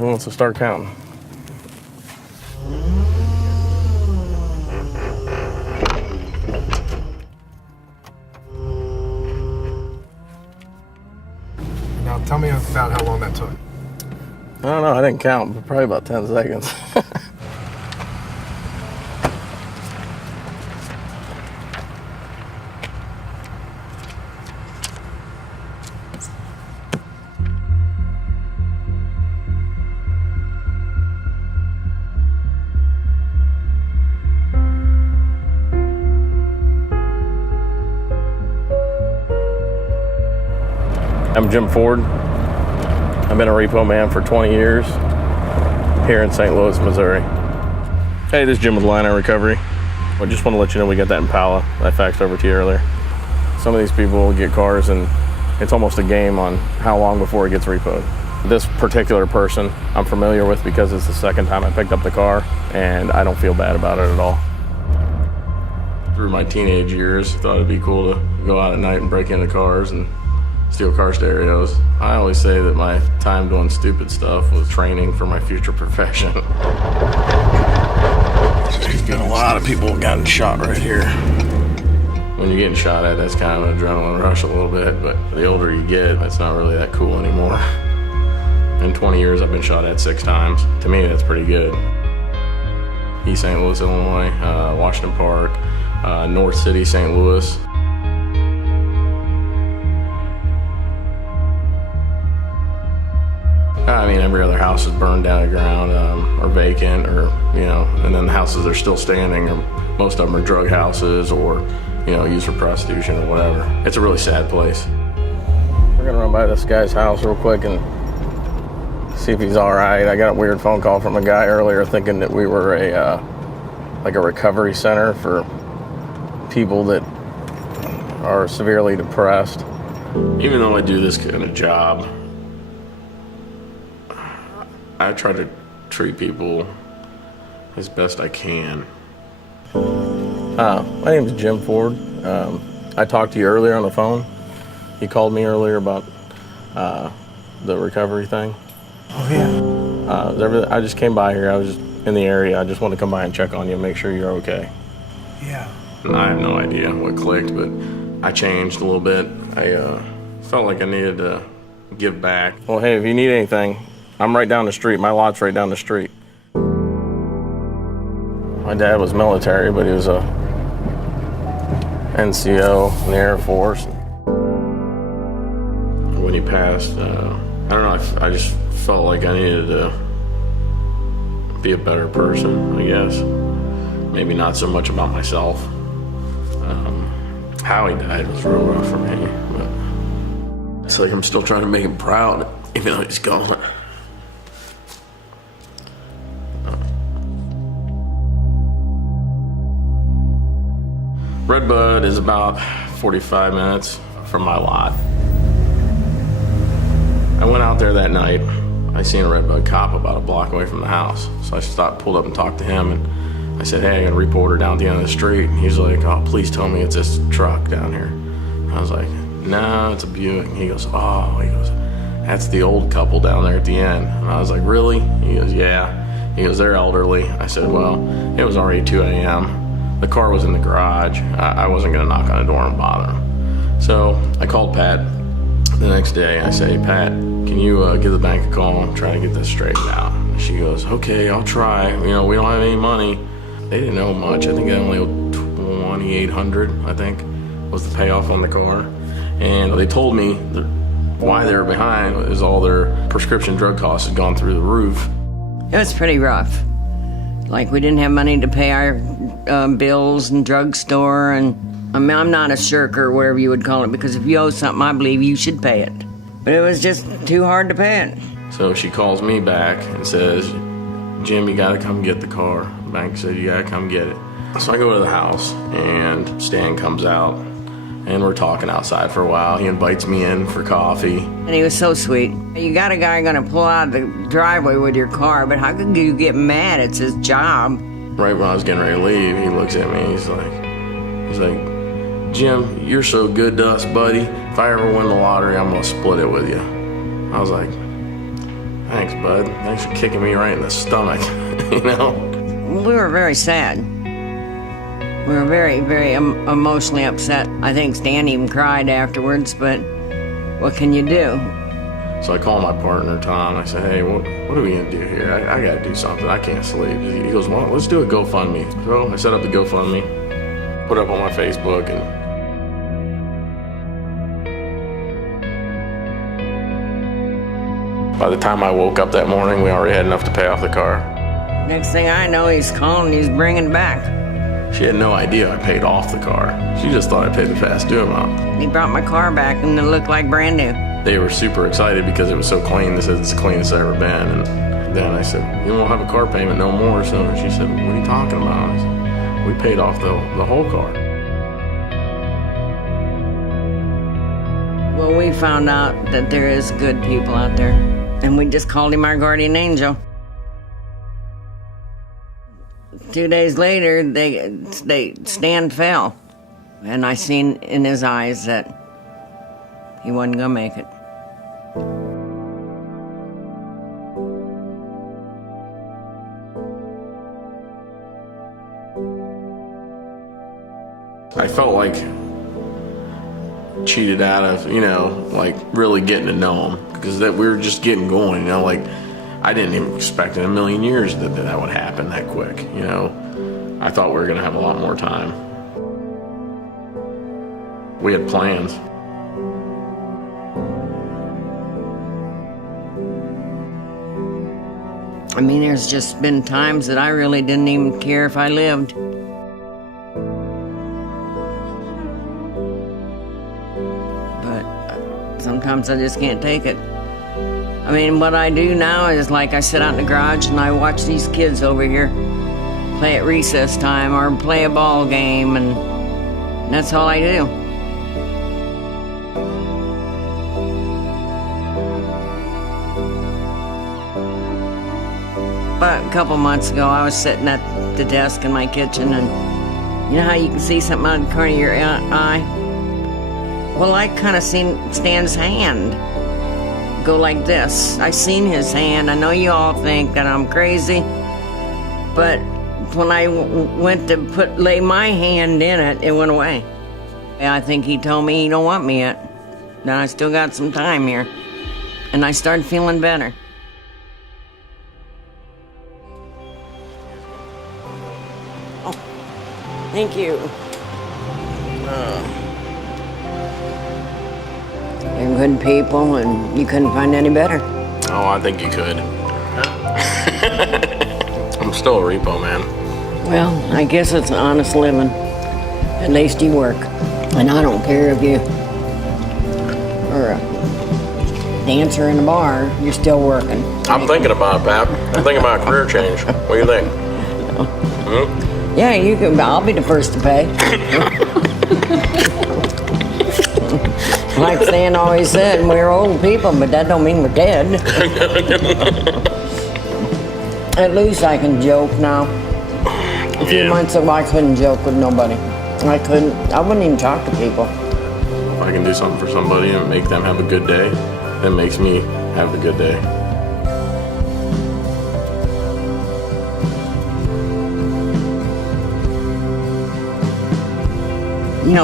Who wants to start counting? Now tell me about how long that took. I don't know, I didn't count, but probably about 10 seconds. I'm Jim Ford. I've been a repo man for 20 years here in St. Louis, Missouri. Hey, this is Jim with Line Recovery. I just want to let you know we got that Impala I faxed over to you earlier. Some of these people get cars and it's almost a game on how long before it gets repoed. This particular person I'm familiar with because it's the second time I picked up the car and I don't feel bad about it at all. Through my teenage years, I thought it'd be cool to go out at night and break into cars and steal car stereos. I always say that my time doing stupid stuff was training for my future profession. There's been a lot of people gotten shot right here. When you're getting shot at, that's kind of an adrenaline rush a little bit, but the older you get, it's not really that cool anymore. In 20 years, I've been shot at 6 times. To me, that's pretty good. East St. Louis, Illinois, Washington Park, North City, St. Louis. I mean, every other house is burned down to the ground or vacant, or, you know, and then the houses are still standing, or most of them are drug houses or, you know, used for prostitution or whatever. It's a really sad place. We're gonna run by this guy's house real quick and see if he's all right. I got a weird phone call from a guy earlier thinking that we were like a recovery center for people that are severely depressed. Even though I do this kind of job, I try to treat people as best I can. My name is Jim Ford. I talked to you earlier on the phone. You called me earlier about the recovery thing. Oh, yeah. I just came by here. I was just in the area. I just wanted to come by and check on you and make sure you're okay. Yeah. And I have no idea what clicked, but I changed a little bit. I felt like I needed to give back. Well, hey, if you need anything, I'm right down the street. My lot's right down the street. My dad was military, but he was a NCO in the Air Force. When he passed, I don't know, I just felt like I needed to be a better person, I guess. Maybe not so much about myself. How he died was real rough for me, but it's like I'm still trying to make him proud, even though he's gone. Redbud is about 45 minutes from my lot. I went out there that night. I seen a Redbud cop about a block away from the house. So I stopped, pulled up and talked to him, and I said, hey, I got a reporter down at the end of the street. He's like, oh, please tell me it's this truck down here. And I was like, no, it's a Buick. And he goes, that's the old couple down there at the end. And I was like, really? He goes, yeah. He goes, they're elderly. I said, well, it was already 2 a.m. The car was in the garage. I wasn't gonna knock on the door and bother him. So I called Pat the next day. I say, Pat, can you give the bank a call and try to get this straightened out? And she goes, okay, I'll try. You know, we don't have any money. They didn't owe much. I think they only owed $2,800, I think, was the payoff on the car. And they told me that why they were behind is all their prescription drug costs had gone through the roof. It was pretty rough. Like, we didn't have money to pay our bills and drugstore, and I mean, I'm not a shirker or whatever you would call it, because if you owe something, I believe you should pay it. But it was just too hard to pay it. So she calls me back and says, Jim, you gotta come get the car. The bank said, you gotta come get it. So I go to the house, and Stan comes out, and we're talking outside for a while. He invites me in for coffee. And he was so sweet. You got a guy gonna pull out of the driveway with your car, but how could you get mad? It's his job. Right when I was getting ready to leave, he looks at me, he's like, Jim, you're so good to us, buddy. If I ever win the lottery, I'm gonna split it with you. I was like, Thanks, bud. Thanks for kicking me right in the stomach, you know? We were very sad. We were very, very emotionally upset. I think Stan even cried afterwards, but what can you do? So I called my partner, Tom. I said, hey, what are we going to do here? I got to do something. I can't sleep. He goes, well, let's do a GoFundMe. So I set up the GoFundMe, put it up on my Facebook, and by the time I woke up that morning, we already had enough to pay off the car. Next thing I know, he's calling, he's bringing it back. She had no idea I paid off the car. She just thought I paid the past due amount. He brought my car back and it looked like brand new. They were super excited because it was so clean. They said it's the cleanest it's ever been. And then I said, you won't have a car payment no more. So she said, what are you talking about? I said, we paid off the whole car. Well, we found out that there is good people out there, and we just called him our guardian angel. 2 days later, Stan fell, and I seen in his eyes that he wasn't gonna make it. I felt like cheated out of, like really getting to know him, because that we were just getting going, like I didn't even expect in a million years that would happen that quick, I thought we were gonna have a lot more time. We had plans. I mean, there's just been times that I really didn't even care if I lived. But sometimes I just can't take it. I mean, what I do now is like I sit out in the garage and I watch these kids over here play at recess time or play a ball game, and that's all I do. But a couple months ago, I was sitting at the desk in my kitchen, and you know how you can see something out of the corner of your eye? Well, I kind of seen Stan's hand go like this. I seen his hand. I know you all think that I'm crazy, but when I went to lay my hand in it, it went away. I think he told me he don't want me yet. That I still got some time here. And I started feeling better. Oh, thank you. They're good people, and you couldn't find any better. Oh, I think you could. I'm still a repo man. Well, I guess it's honest living. At least you work. And I don't care if you are a dancer in a bar, you're still working. I'm thinking about it, Pap. I'm thinking about a career change. What do you think? Yeah, you can. I'll be the first to pay. Like Stan always said, we're old people, but that don't mean we're dead. At least I can joke now. A few months ago, I couldn't joke with nobody. I wouldn't even talk to people. If I can do something for somebody and make them have a good day, that makes me have a good day.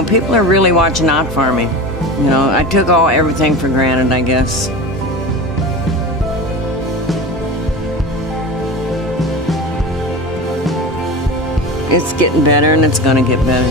People are really watching out for me. I took everything for granted, I guess. It's getting better, and it's gonna get better.